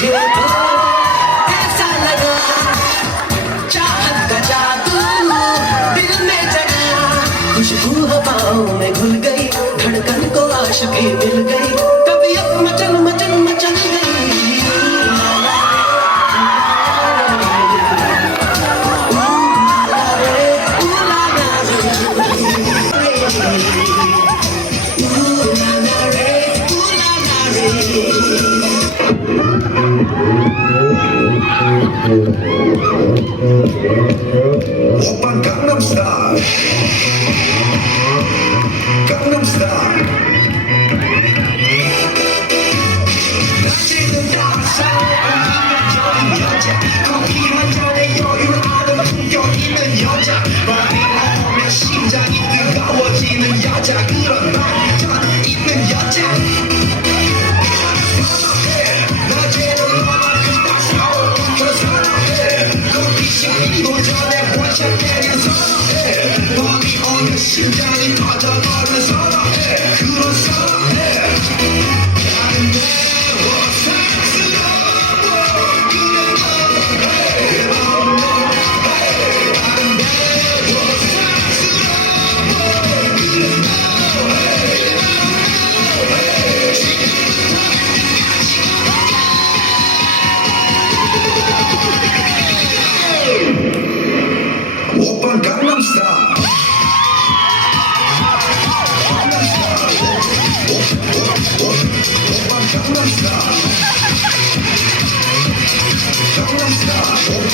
ये तो ऐसा लगा चाहत का जादू दिल में जगा खुशबू हवाओं में घुल गई धड़कन को आशिकी मिल गई तबीयत मचल मचल मचल गई 오빤 강남스타일 강남스타일 낮에는 따사로운 여자 커피 한 잔에 여유를 아는 품격 있는 여자 밤이 오면 심장이 뜨거워지는 여자 그런 남자 있는 여자 낮에는 너만큼 따사로운 그런 사람들 커피 도전에 원샷 때린 사람들 밤이 오면 심장이 터져버리는 사람들 그런 사람들 나는 내워 사랑스러워 그래 나는 내워 사랑스러워 그래 오빤 강남스타일 오빤 강남스타일 강남스타일